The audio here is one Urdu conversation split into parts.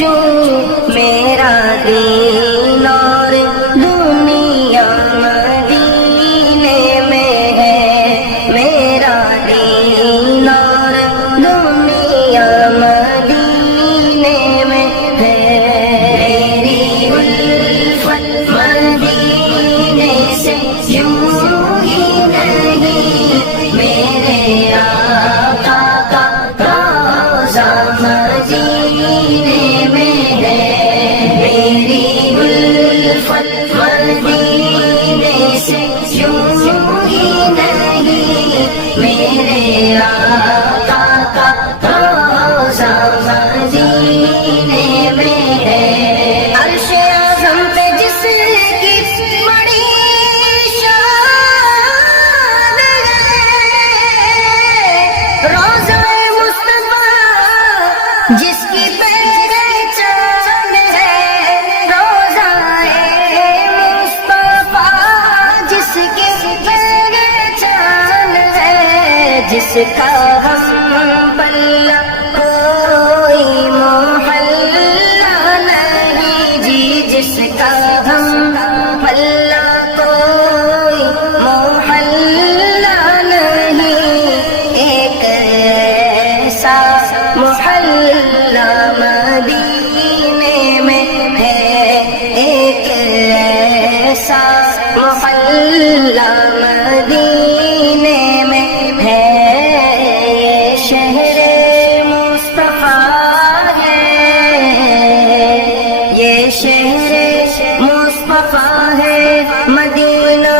میرا دین اور دنیا مدینے میں ہے، میرا دین اور دنیا مدینے میں ہے، میری الفت مدینے سے یوں ہی نہیں، میرے آقا کا روضہ مدینے میں ہے، میری الفت مدینے سے یوں ہی نہیں، میرے آقا کا روضہ مدینے میں ہے، عرش اعظم پہ جس کی بڑی شان ہے، روضہ مصطفیٰ جس کی پہچان ہے، روضہ مصطفیٰ جس کی پہچان ہے، جس کا ہم پلہ کوئی محلہ نہیں جی، جس کا ہم پلہ کوئی محلہ نہیں، ایک ایسا محلہ مدینے میں ہے، ایک ایسا محلہ مدینے میں ہے، یہ شہر مصطفیٰ ہے، یہ شہر مصطفیٰ ہے، مدینہ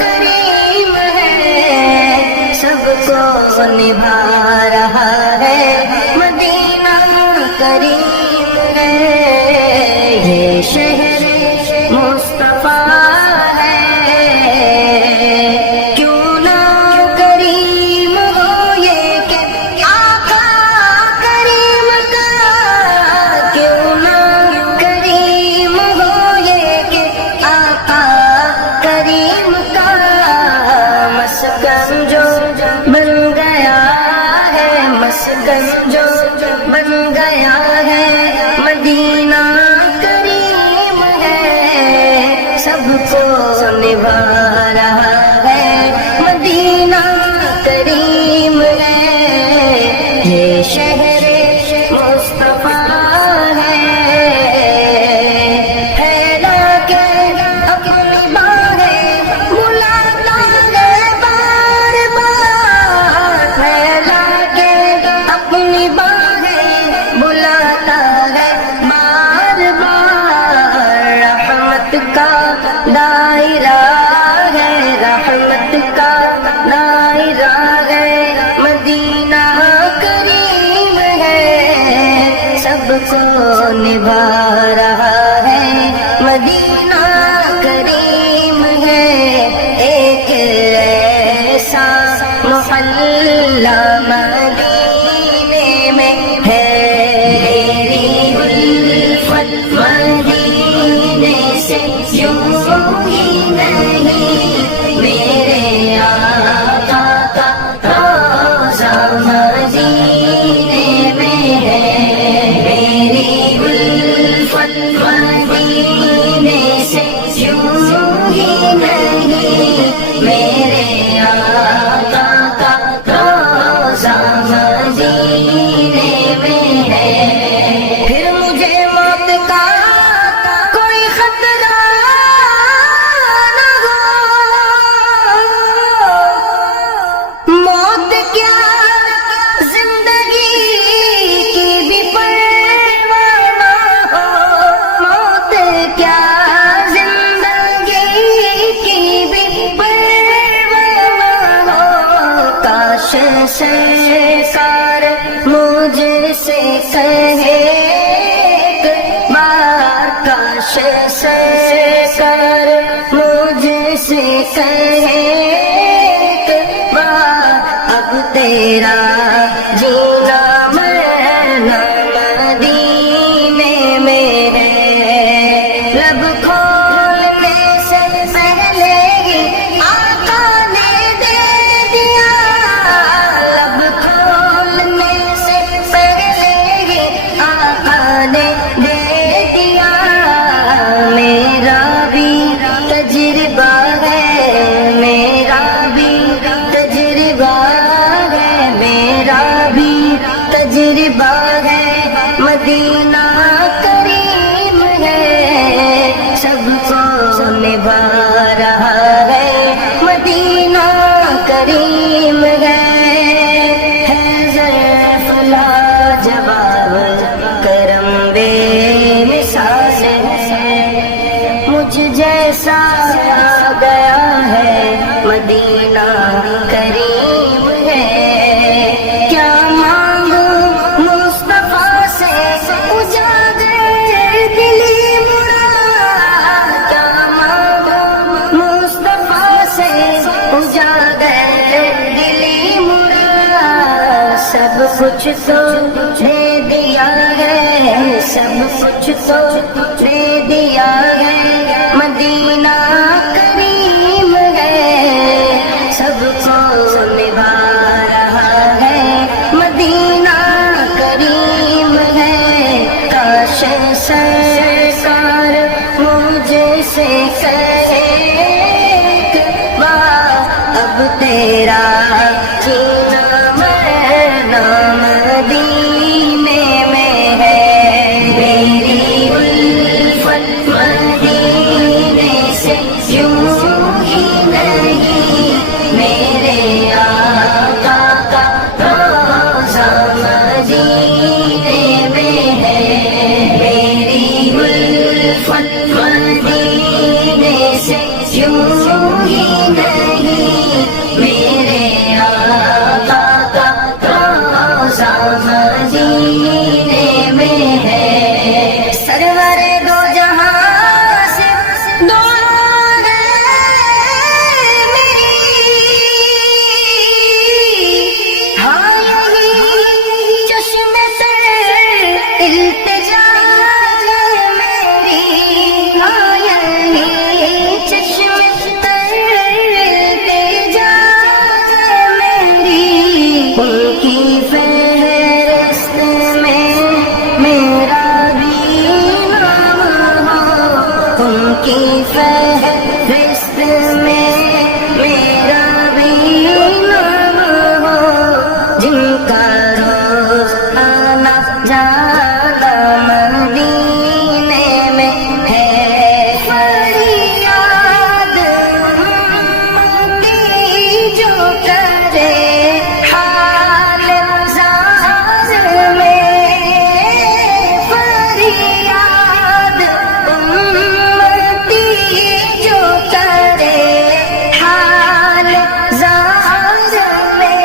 کریم ہے، سب کو نبھا رہا ہے، مدینہ کریم ہے، یہ شہر مصطفیٰ ہے، کیوں نہ کریم ہو یہ کہ آقا کریم کا، کیوں نہ کریم ہو یہ کہ آقا کریم کا، مسکن جو بن گیا ہے، مسکن جو بن گیا ہے، مدینہ کریم ہے، سب کو نبھا رہا ہے، مدینہ کریم ہے، یہ شہر مصطفیٰ ہے، پھیلا کے اپنی باہیں بلاتا ہے بار بار، پھیلا کے اپنی باہیں بلاتا ہے بار بار، رحمت کا دائرہ ہے، رحمت کا دائرہ ہے، مدینہ کریم ہے، سب کو نبھا رہا ہے، مدینہ کریم ہے، ایک ایسا محلہ مدینے میں ہے، میری الفت مدینے سے یوں ہی نہیں، میرے آقا کا روضہ مدینے میں ہے، میری الفت مدینے سے یوں ہی نہیں، میرے آقا کا روضہ مدینے میں ہے، پھر مجھے موت کا کوئی خطرہ نہ ہو، موت کیا زندگی کی بھی پرواہ نہ ہو، موت کیا زندگی کی بھی پرواہ نہ ہو، کاش سرکار مجھ سے کہے ایک بار، کاش سرکار مجھ سے کہے ایک بار، اب تیرا جینا مرنا مدینے میں ہے، لب کھولنے سے پہلے ہی آقا نے دے دیا، لب کھولنے سے پہلے ہی آقا نے کچھ تو دے دیا ہے، مدینہ کریم ہے، سب کو نبھا رہا ہے، مدینہ کریم ہے، کاش سرکار مجھ سے کہے ایک بار اب تیرا جینا مرنا مدینے میں ہے، میری الفت مدینے سے یوں ہی نہیں، میرے آقا کا روضہ مدینے میں ہے، میری الفت مدینے سے یوں ہی نہیں، میرے آقا کا روضہ مدینے میں ہے، سرور دو جہاں سے دعا ہے میری، ہاں یہی چشم سے التجا ہے میری، ہاں یہی چشم سے التجا ہے میری، ان کی فہرست میں میرا بھی نام ہو، ان کی فہرست میں میرا بھی نام ہو، جن کا روز آنا جانا مدینے میں ہے، فریاد امتی جو کرے حال زار میں، فریاد امتی جو کرے حال زار میں،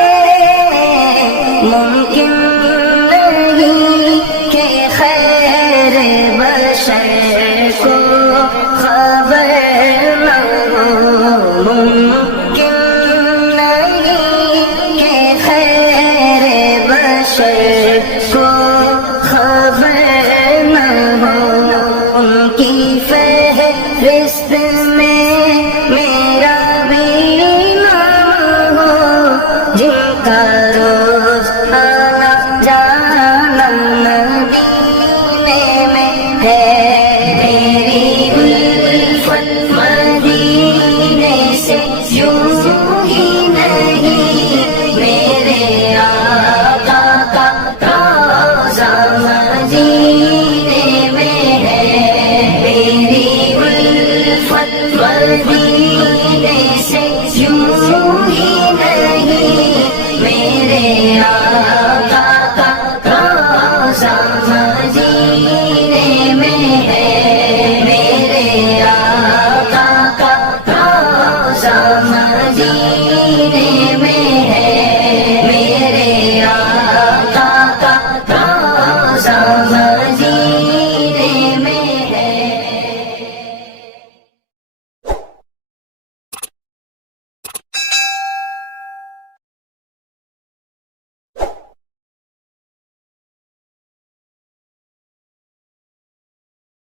ممکن نہیں کہ خیر بشر کو خبر نہ ہو، ممکن نہیں کہ خیر بشر کو خبر نہ ہو، ان کی فہرست میں میرا بھی نام ہو، جن کا روز آنا جانا مدینے میں ہے، میری الفت مدینے سے یوں ہی نہیں، میرے آقا کا روضہ مدینے میں ہے، میری الفت مدینے سے یوں ہی نہیں، میرے آقا کا روضہ مدینے میں ہے، میرے آقا کا روضہ مدینے